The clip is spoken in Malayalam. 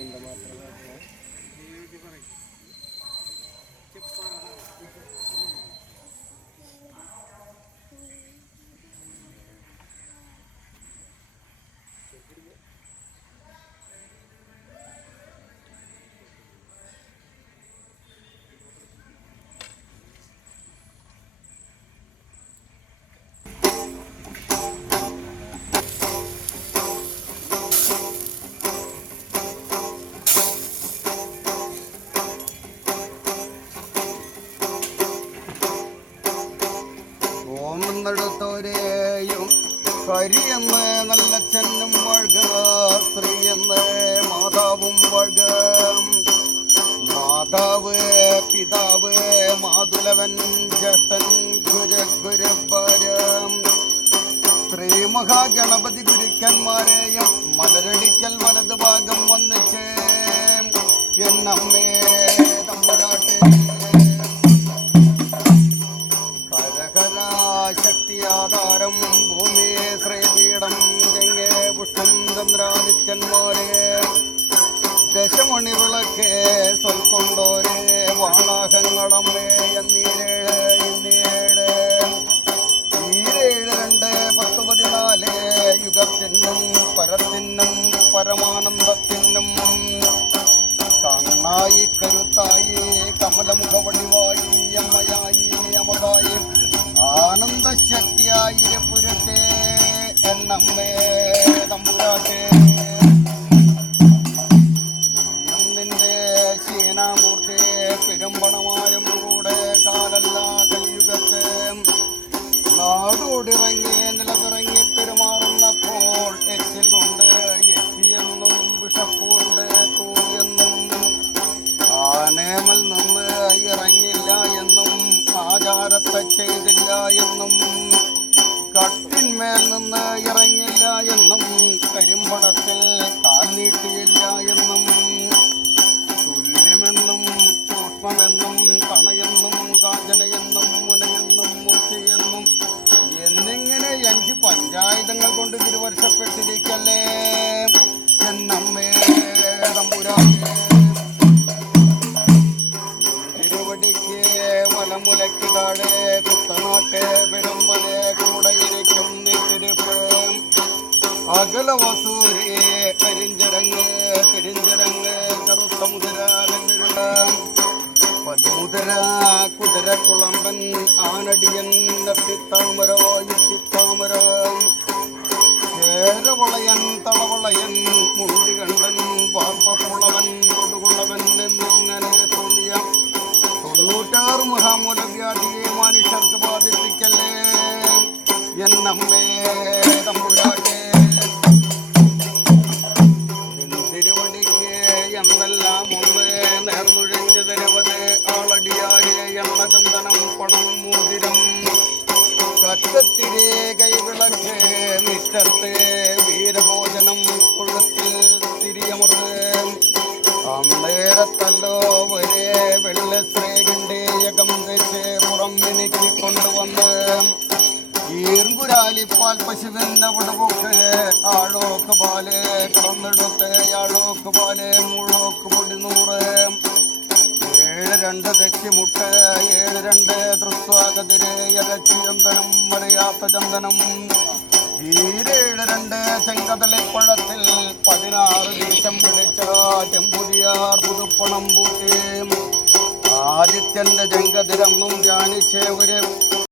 இந்த மாத்திரம் ഓമെന്നെടുത്തോരെയും കരിയെന്ന് നല്ല ചെന്നും വഴുക സ്ത്രീയെന്ന് മാതാവും വഴുക. മാതാവ് പിതാവ് മാതുലവൻ ജ്യേഷ്ഠൻ ഗുര ഗുരുപരം ശ്രീ മഹാഗണപതി ഗുരുക്കന്മാരെയും മലരടിക്കൽ വലതുഭാഗം വന്നിച്ച്. എന്നമ്മേ തമ്പുരാട്ടെ. ഹരഹരാശക്തിയാധാരം ഭൂമിയെ ശ്രീപീഠം ഗംഗേ പുഷ്പം ചന്ദ്രാദിത്യന്മാരെ. ദശമണി സ്വൽക്കൊണ്ടോ തമ്പുരാട്ടെ നിന്റെ ശീനാമൂർത്തി പെരുമ്പണമാരും കൂടെ കാലല്ല കലിയുഗത്തെ നാടോടിറങ്ങി നിലവിറങ്ങി പെരുമാറുന്നപ്പോൾ എച്ചിൽ കൊണ്ട് എച്ചിയെന്നും വിഷപ്പുണ്ട് തൂയെന്നും ആനേമൽ എന്നും ആചാരത്തെ ചെയ്തില്ല എന്നും കട്ടിന്മേൽ നിന്ന് ഇറങ്ങില്ല പഞ്ചായതങ്ങൾ കൊണ്ട് തിരുവർഷപ്പെട്ടിരിക്കല്ലേ എന്നമ്മേ തമ്പുരാട്ടേ തിരുവടിക്ക് വലമുലയ്ക്ക് താഴെ കുത്തനാട്ടെ പെരുമ്പലെ കൂടെയിരിക്കും നിട്ടിരിപ്പ് അകല വസൂരി കരിഞ്ചരങ്ങ് കരിഞ്ചരങ്ങ് കറുത്ത മുതിര കല്ലിരുട പതിമുതിര കുതിരക്കുളമ്പൻ ആനടിയൻ നത്തിത്താമരോ ഇത്തിത്താമരോ ചേരവളയൻ തളവളയൻ മുണ്ടികണ്ഠൻ വാർപ്പക്കുളവൻ തൊടുകുളവൻ എന്നിങ്ങനെ തോന്നിയ തൊണ്ണൂറ്റാറ് മഹാമൂലവ്യാധിയെ മനുഷ്യർക്ക് ബാധിപ്പിക്കല്ലേ എന്നമ്മേ തമ്പുരാട്ടെ തിരുവടിക്ക് എന്നെല്ലാം ഒന്ന് നേർന്നുഴിഞ്ഞു തരുവത് ആളടിയാരെ എണ്ണ ചന്ദനം പണം മോതിരം കച്ചത്തിരെ കൈവിളക്ക് മിറ്റത്ത് അന്നേരത്തല്ലോ ഒരേ വെള്ള ശ്രേകണ്ടേയകം തെച്ച് പുറം മിനുക്കി കൊണ്ടുവന്ന് ഈർങ്കുരാലിപ്പാൽ പശുവിന്റെ ഉടവൊക്കെ ആഴോക്ക് പാൽ കടന്നെടുത്ത് ആഴോക്ക് പാൽ മുഴോക്ക് പൊടി നൂറ്. ഏഴ് രണ്ട് തെച്ചിമുട്ട് ഏഴ് രണ്ട് ദൃസ്വാഗതിരെ ഇറച്ചി ചന്ദനം മറിയാത്ത ചന്ദനം. ഈരേഴ് രണ്ട് ചെങ്കതലപ്പഴത്തിൽ പതിനാറ് പിടിച്ച ചെമ്പുതിയാർ പുതുപ്പണം പൂട്ടി. ആദിത്യന്റെ ജംഗതിരങ്ങും ധ്യാനിച്ചേ ഒരു